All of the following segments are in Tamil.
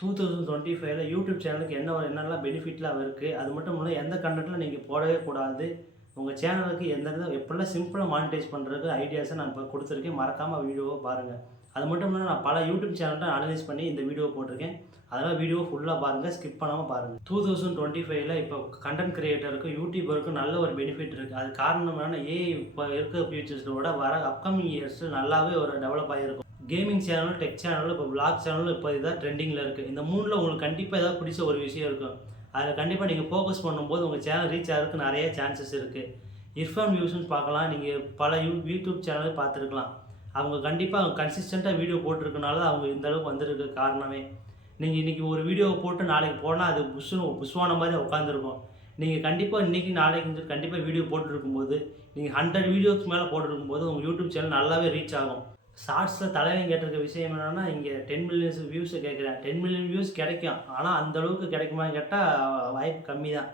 2025ல யூடியூப் சேனலுக்கு என்னெல்லாம் பெனிஃபிட்லாம் இருக்குது, அது மட்டும் இல்ல எந்த கன்டென்ட்லாம் நீங்கள் போடவே கூடாது, உங்கள் சேனலுக்கு எப்படிலாம் சிம்பிளாக மானிட்டைஸ் பண்ணுறதுக்கு ஐடியாஸை நான் இப்போ கொடுத்துருக்கேன். மறக்காமல் வீடியோவை பாருங்கள். அது மட்டும் இல்லாமல் நான் பல யூடியூப் சேனல்கிட்ட அனலைஸ் பண்ணி இந்த வீடியோ போட்டிருக்கேன். அதனால் வீடியோ ஃபுல்லாக பாருங்கள், ஸ்கிப் பண்ணாமல் பாருங்கள். 2025ல இப்போ கண்டென்ட் கிரியேட்டருக்கும் யூடியூபருக்கும் நல்ல ஒரு பெனிஃபிட் இருக்குது. அது காரணம் என்னன்னா ஏஐ இப்போ இருக்கிற ஃபியூச்சர்ஸோட வர அப்கமிங் இயர்ஸில் நல்லாவே ஒரு டெவலப் ஆகிருக்கும். கேமிங் சேனல், டெக் சேனல், இப்போ விளாக் சேனல் இப்போ இதான் ட்ரெண்டிங்கில் இருக்குது. இந்த மூணில் உங்களுக்கு கண்டிப்பாக ஏதாவது பிடிச்ச ஒரு விஷயம் இருக்கும். அதில் கண்டிப்பாக நீங்கள் ஃபோக்கஸ் பண்ணும்போது உங்கள் சேனல் ரீச் ஆகிறதுக்கு நிறைய சான்சஸ் இருக்குது. இர்ஃபான் வியூஸ்ன்னு பார்க்கலாம், நீங்கள் பல யூடியூப் சேனல் பார்த்துருக்கலாம். அவங்க கண்டிப்பாக கன்சிஸ்டண்ட்டாக வீடியோ போட்டிருக்கனால தான் அவங்க இந்தளவுக்கு வந்திருக்க காரணமே. நீங்கள் இன்றைக்கி ஒரு வீடியோவை போட்டு நாளைக்கு போனால் அது புஷ்வான மாதிரி உட்காந்துருக்கும். நீங்கள் கண்டிப்பாக இன்றைக்கி நாளைக்கு கண்டிப்பாக வீடியோ போட்டுருக்கும்போது நீங்கள் 100 வீடியோக்கு மேலே போட்டுருக்கும்போது உங்கள் யூடியூப் சேனல் நல்லாவே ரீச் ஆகும். ஷார்ட்ஸில் தலைவன் கேட்டிருக்க விஷயம் என்னென்னா, இங்கே 10 மில்லியன்ஸ் வியூஸை கேட்குறேன். 10 மில்லியன் வியூஸ் கிடைக்கும், ஆனால் அந்தளவுக்கு கிடைக்குமான்னு கேட்டால் வாய்ப்பு கம்மி தான்.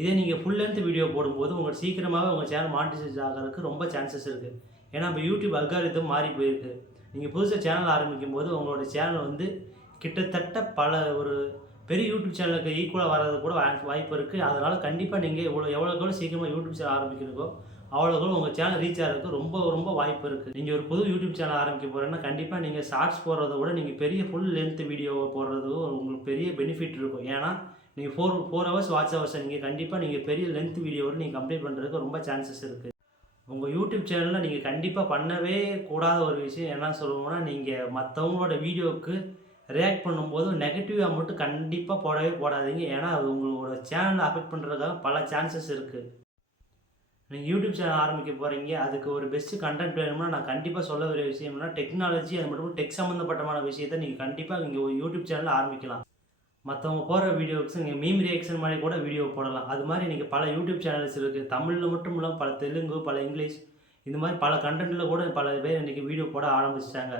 இதே நீங்கள் ஃபுல் லென்த் வீடியோ போடும்போது உங்களுக்கு சீக்கிரமாகவே உங்கள் சேனல் மானிட்டைஸ் ஆகிறதுக்கு ரொம்ப சான்சஸ் இருக்குது. ஏன்னா இப்போ யூடியூப் அல்காரிதம் மாறி போயிருக்கு. நீங்கள் புதுசாக சேனல் ஆரம்பிக்கும் போது உங்களோட சேனல் கிட்டத்தட்ட பல ஒரு பெரிய யூடியூப் சேனலுக்கு ஈக்குவலாக வர்றது கூட வாய்ப்பு இருக்குது. அதனால் கண்டிப்பாக நீங்கள் எவ்வளோக்கு சீக்கிரமாக யூடியூப் சேனல் ஆரம்பிக்கிறீங்களோ அவ்வளோக்கு உங்கள் சேனல் ரீச் ஆகிறதுக்கு ரொம்ப வாய்ப்பு இருக்குது. நீங்கள் ஒரு புது யூடியூப் சேனல் ஆரம்பிக்க போகிறேன்னா கண்டிப்பாக நீங்கள் ஷார்ட்ஸ் போடுறத விட நீங்கள் பெரிய ஃபுல் லென்த் வீடியோவை போடுறது உங்களுக்கு பெரிய பெனிஃபிட் இருக்கும். ஏன்னா நீங்கள் 4 ஹவர்ஸ் வாட்ச் ஹவர்ஸை நீங்கள் பெரிய லென்த் வீடியோவை நீங்கள் கம்ப்ளீட் பண்ணுறதுக்கு ரொம்ப சான்சஸ் இருக்குது. உங்கள் யூடியூப் சேனலில் நீங்கள் கண்டிப்பாக பண்ணவே கூடாத ஒரு விஷயம் என்ன சொல்லுவோம்னா, நீங்கள் மற்றவங்களோட வீடியோவுக்கு ரியாக்ட் பண்ணும்போது நெகட்டிவாக மட்டும் கண்டிப்பாக போடவே போடாதீங்க. ஏன்னா அது உங்களோட சேனலை அஃபெக்ட் பண்ணுறதுக்காக பல சான்சஸ் இருக்குது. நீங்கள் யூடியூப் சேனல் ஆரம்பிக்க போகிறீங்க, அதுக்கு ஒரு பெஸ்ட்டு கண்டென்ட் வேணும்னா நான் கண்டிப்பாக சொல்ல வேண்டிய விஷயம் என்னன்னா, டெக்னாலஜி அது மட்டும் டெக் சம்மந்தப்பட்டமான விஷயத்தை நீங்கள் கண்டிப்பாக இங்கே ஒரு யூடியூப் சேனலில் ஆரம்பிக்கலாம். மற்றவங்க போடுற வீடியோவுக்கு நீங்கள் மீம் ரியாக்ஷன் மாதிரி கூட வீடியோ போடலாம். அது மாதிரி இன்றைக்கி பல யூடியூப் சேனல்ஸ் இருக்குது. தமிழில் மட்டும் இல்லாமல் பல தெலுங்கு, பல இங்கிலீஷ், இந்த மாதிரி பல கண்டென்ட்டில் கூட பல பேர் இன்றைக்கி வீடியோ போட ஆரம்பிச்சிட்டாங்க.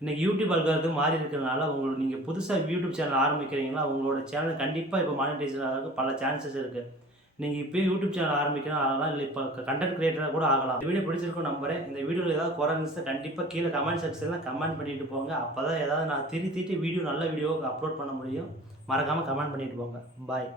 இன்றைக்கி யூடியூப் அல்காரிதம் மாறி இருக்கிறதுனால நீங்கள் புதுசாக யூடியூப் சேனல் ஆரம்பிக்கிறீங்களா, உங்களோட சேனல் கண்டிப்பாக இப்போ மானிட்டைசேஷன் ஆகிறதுக்கு பல சான்சஸ் இருக்குது. நீங்கள் இப்போயே யூடியூப் சேனல் ஆரம்பிக்கலாம் ஆகலாம், இல்லை இப்போ கண்டென்ட் கிரியேட்டராக கூட ஆகலாம். இந்த வீடியோ பிடிச்சிருக்கும் நம்புறேன். இந்த வீடியோவில் ஏதாவது குறை இருந்துச்சுன்னா கண்டிப்பாக கீழே கமெண்ட் செக்ஷனில் கமெண்ட் பண்ணிட்டு போங்க. அப்போ தான் ஏதாவது நான் திருத்திட்டு நல்ல வீடியோ அப்லோட் பண்ண முடியும். மறக்காமல் கமெண்ட் பண்ணிட்டு போங்க. பாய்.